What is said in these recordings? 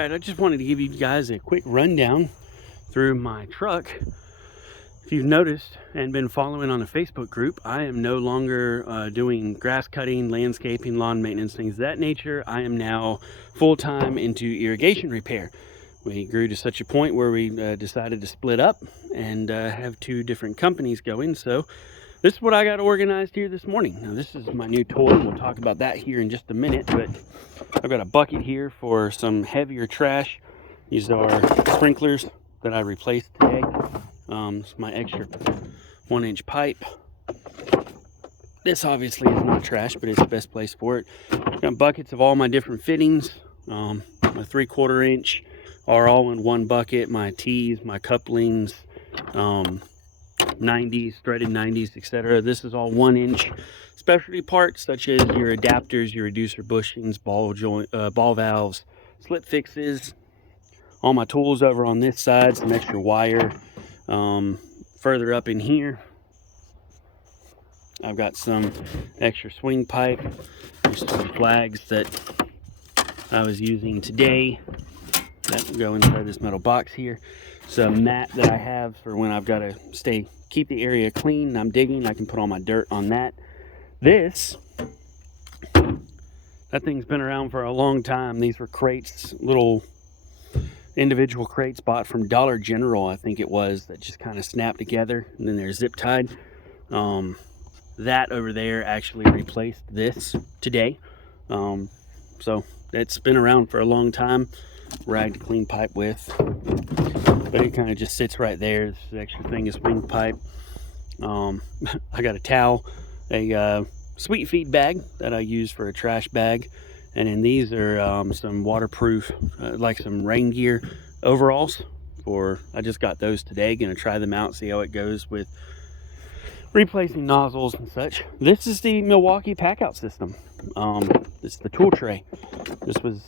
Alright, I just wanted to give you guys a quick rundown through my truck. If you've noticed and been following on a Facebook group, I am no longer doing grass cutting, landscaping, lawn maintenance, things of that nature. I am now full-time into irrigation repair. We grew to such a point where we decided to split up and have two different companies going. So this is what I got organized here this morning. Now this is my new toy. We'll talk about that here in just a minute, but I've got a bucket here for some heavier trash. These are sprinklers that I replaced today. It's my extra 1-inch pipe. This obviously is not trash, but it's the best place for it. Got buckets of all my different fittings. My 3/4 inch are all in one bucket. My tees, my couplings, 90s, threaded 90s, etc. This is all 1-inch specialty parts such as your adapters, your reducer bushings, ball valves, slip fixes. All my tools over on this side, some extra wire. Further up in here, I've got some extra swing pipe. There's some flags that I was using today that will go inside this metal box here. Some mat that I have for when I've got to keep the area clean and I'm digging. I can put all my dirt on that. That thing's been around for a long time. These were crates, little individual crates bought from Dollar General, I think it was, that just kind of snapped together and then they're zip tied. That over there actually replaced this today. So it's been around for a long time. Rag to clean pipe with, but it kind of just sits right there. This extra thing is swing pipe. I got a towel, a sweet feed bag that I use for a trash bag, and then these are some waterproof, like some rain gear overalls. I just got those today. Gonna try them out, see how it goes with replacing nozzles and such. This is the Milwaukee packout system. This is the tool tray. This was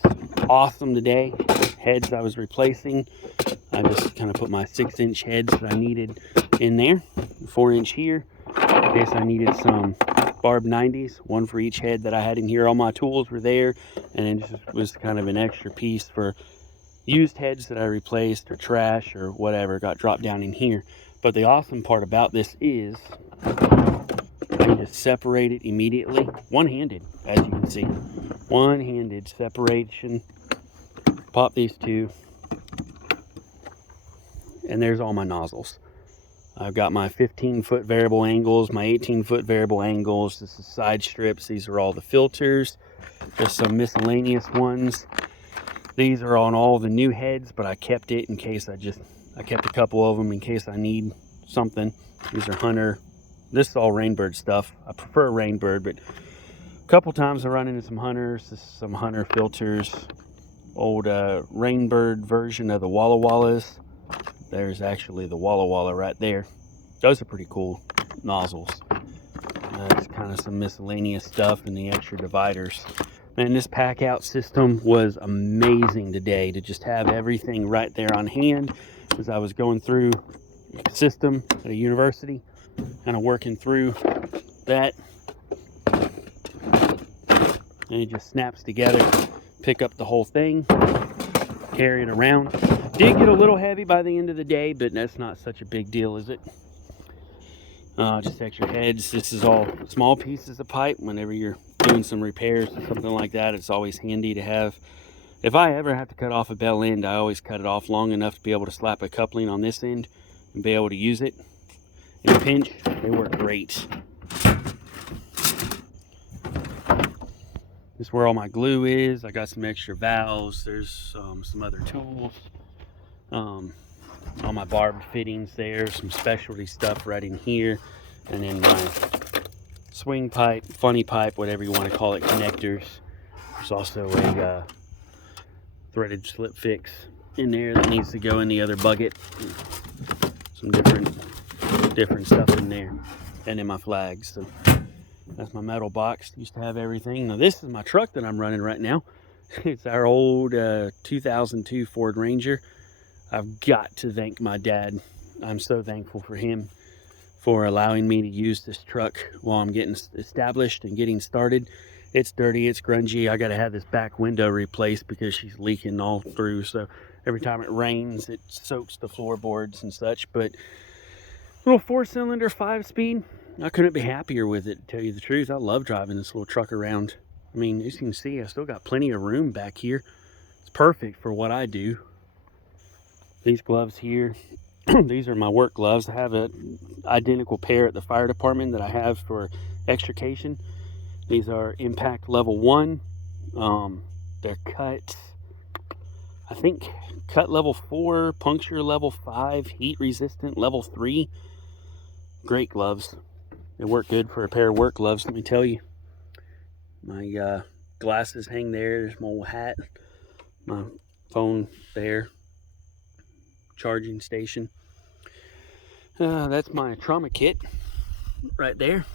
awesome today. Heads I was replacing, I just kind of put my 6-inch heads that I needed in there. 4-inch here in case I needed some barb 90s, one for each head that I had in here. All my tools were there, and it just was kind of an extra piece for used heads that I replaced or trash or whatever got dropped down in here. But the awesome part about this is I can just separate it immediately, one-handed, as you can see. One-handed separation. Pop these two, and there's all my nozzles. I've got my 15-foot variable angles, my 18-foot variable angles. This is side strips. These are all the filters. Just some miscellaneous ones. These are on all the new heads, but I kept it in case I kept a couple of them in case I need something. These are Hunter. This is all Rainbird stuff. I prefer Rainbird, but a couple times I run into some Hunters. This is some Hunter filters. Old Rainbird version of the Walla Wallas. There's actually the Walla Walla right there. Those are pretty cool nozzles. It's kind of some miscellaneous stuff and the extra dividers. Man, this pack out system was amazing today, to just have everything right there on hand as I was going through the system at a university, kind of working through that. And it just snaps together. Pick up the whole thing, carry it around. Did get a little heavy by the end of the day, but that's not such a big deal, is it? Just extra heads. This is all small pieces of pipe. Whenever you're doing some repairs or something like that, it's always handy to have. If I ever have to cut off a bell end, I always cut it off long enough to be able to slap a coupling on this end and be able to use it. In a pinch, they work great. This is where all my glue is. I got some extra valves. There's some other tools. All my barbed fittings there. Some specialty stuff right in here. And then my swing pipe, funny pipe, whatever you want to call it, connectors. There's also a threaded slip fix in there that needs to go in the other bucket. Some different stuff in there. And then my flags. So that's my metal box. Used to have everything. Now this is my truck that I'm running right now. It's our old 2002 Ford Ranger. I've got to thank my dad. I'm so thankful for him for allowing me to use this truck while I'm getting established and getting started. It's dirty, it's grungy. I got to have this back window replaced because she's leaking all through. So every time it rains, it soaks the floorboards and such. But little 4-cylinder 5-speed, I couldn't be happier with it, to tell you the truth. I love driving this little truck around. I mean, as you can see, I still got plenty of room back here. It's perfect for what I do. These gloves here, these are my work gloves. I have an identical pair at the fire department that I have for extrication. These are impact level 1. They're cut, I think, cut level 4, puncture level 5, heat resistant level 3. Great gloves. They work good for a pair of work gloves, let me tell you. My glasses hang there. There's my old hat. My phone there. Charging station. That's my trauma kit right there.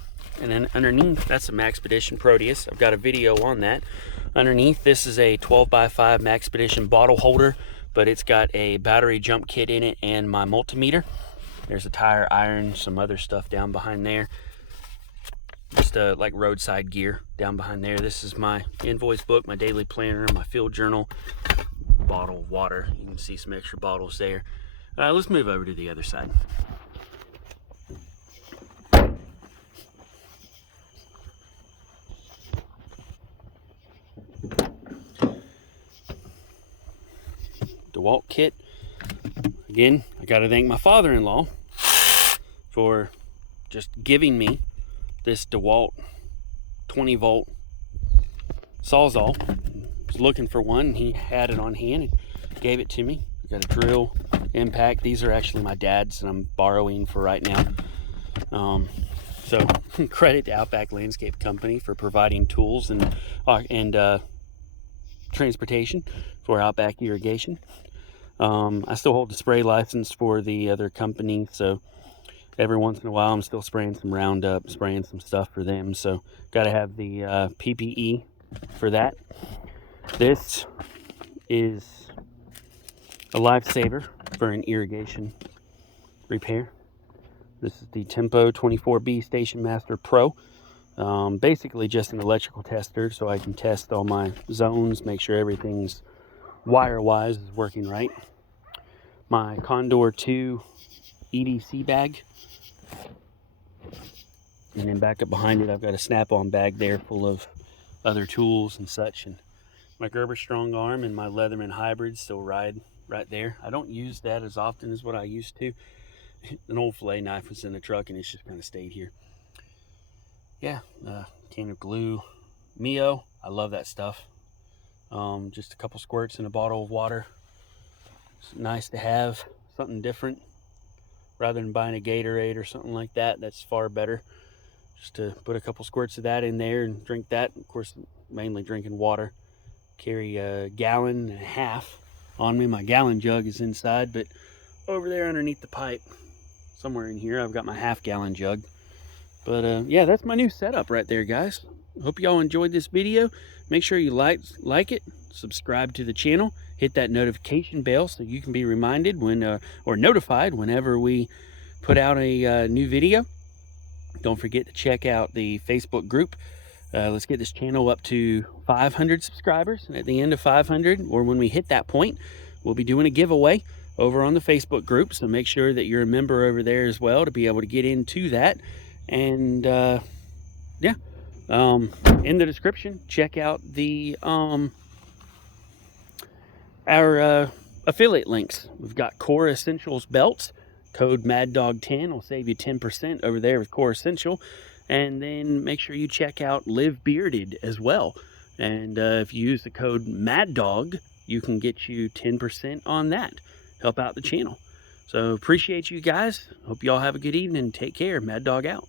And then underneath, that's a Maxpedition Proteus. I've got a video on that. Underneath, this is a 12x5 Maxpedition bottle holder, but it's got a battery jump kit in it and my multimeter. There's a tire iron, some other stuff down behind there. Just like roadside gear down behind there. This is my invoice book, my daily planner, my field journal, bottle of water. You can see some extra bottles there. Let's move over to the other side. DeWalt kit. Again, I got to thank my father-in-law for just giving me this DeWalt 20-volt Sawzall. I was looking for one. He had it on hand and gave it to me. I got a drill, impact. These are actually my dad's and I'm borrowing for right now. So credit to Outback Landscape Company for providing tools and transportation for Outback Irrigation. I still hold the spray license for the other company, so every once in a while I'm still spraying some Roundup, spraying some stuff for them. So got to have the PPE for that. This is a lifesaver for an irrigation repair. This is the Tempo 24B Station Master Pro. Basically just an electrical tester so I can test all my zones, make sure everything's wire-wise is working right. My Condor 2 EDC bag. And then back up behind it, I've got a snap-on bag there full of other tools and such. And my Gerber Strong Arm and my Leatherman Hybrid still ride right there. I don't use that as often as what I used to. An old fillet knife was in the truck and it's just kind of stayed here. Yeah, can of glue. Mio, I love that stuff. Just a couple squirts in a bottle of water. It's nice to have something different rather than buying a Gatorade or something like that. That's far better. Just to put a couple squirts of that in there and drink that. Of course, mainly drinking water. Carry a gallon and a half on me. My gallon jug is inside, but over there underneath the pipe, somewhere in here, I've got my half-gallon jug. But yeah, that's my new setup right there, guys. Hope y'all enjoyed this video. Make sure you like it, subscribe to the channel, hit that notification bell so you can be reminded when or notified whenever we put out a new video. Don't forget to check out the Facebook group. Let's get this channel up to 500 subscribers. And at the end of 500, or when we hit that point, we'll be doing a giveaway over on the Facebook group. So make sure that you're a member over there as well to be able to get into that. And yeah, in the description, check out the our affiliate links. We've got Core Essentials belts. Code MADDAWG10 will save you 10% over there with Core Essential. And then make sure you check out Live Bearded as well. And if you use the code MADDAWG, you can get you 10% on that. Help out the channel. So appreciate you guys. Hope y'all have a good evening. Take care. Mad Dog out.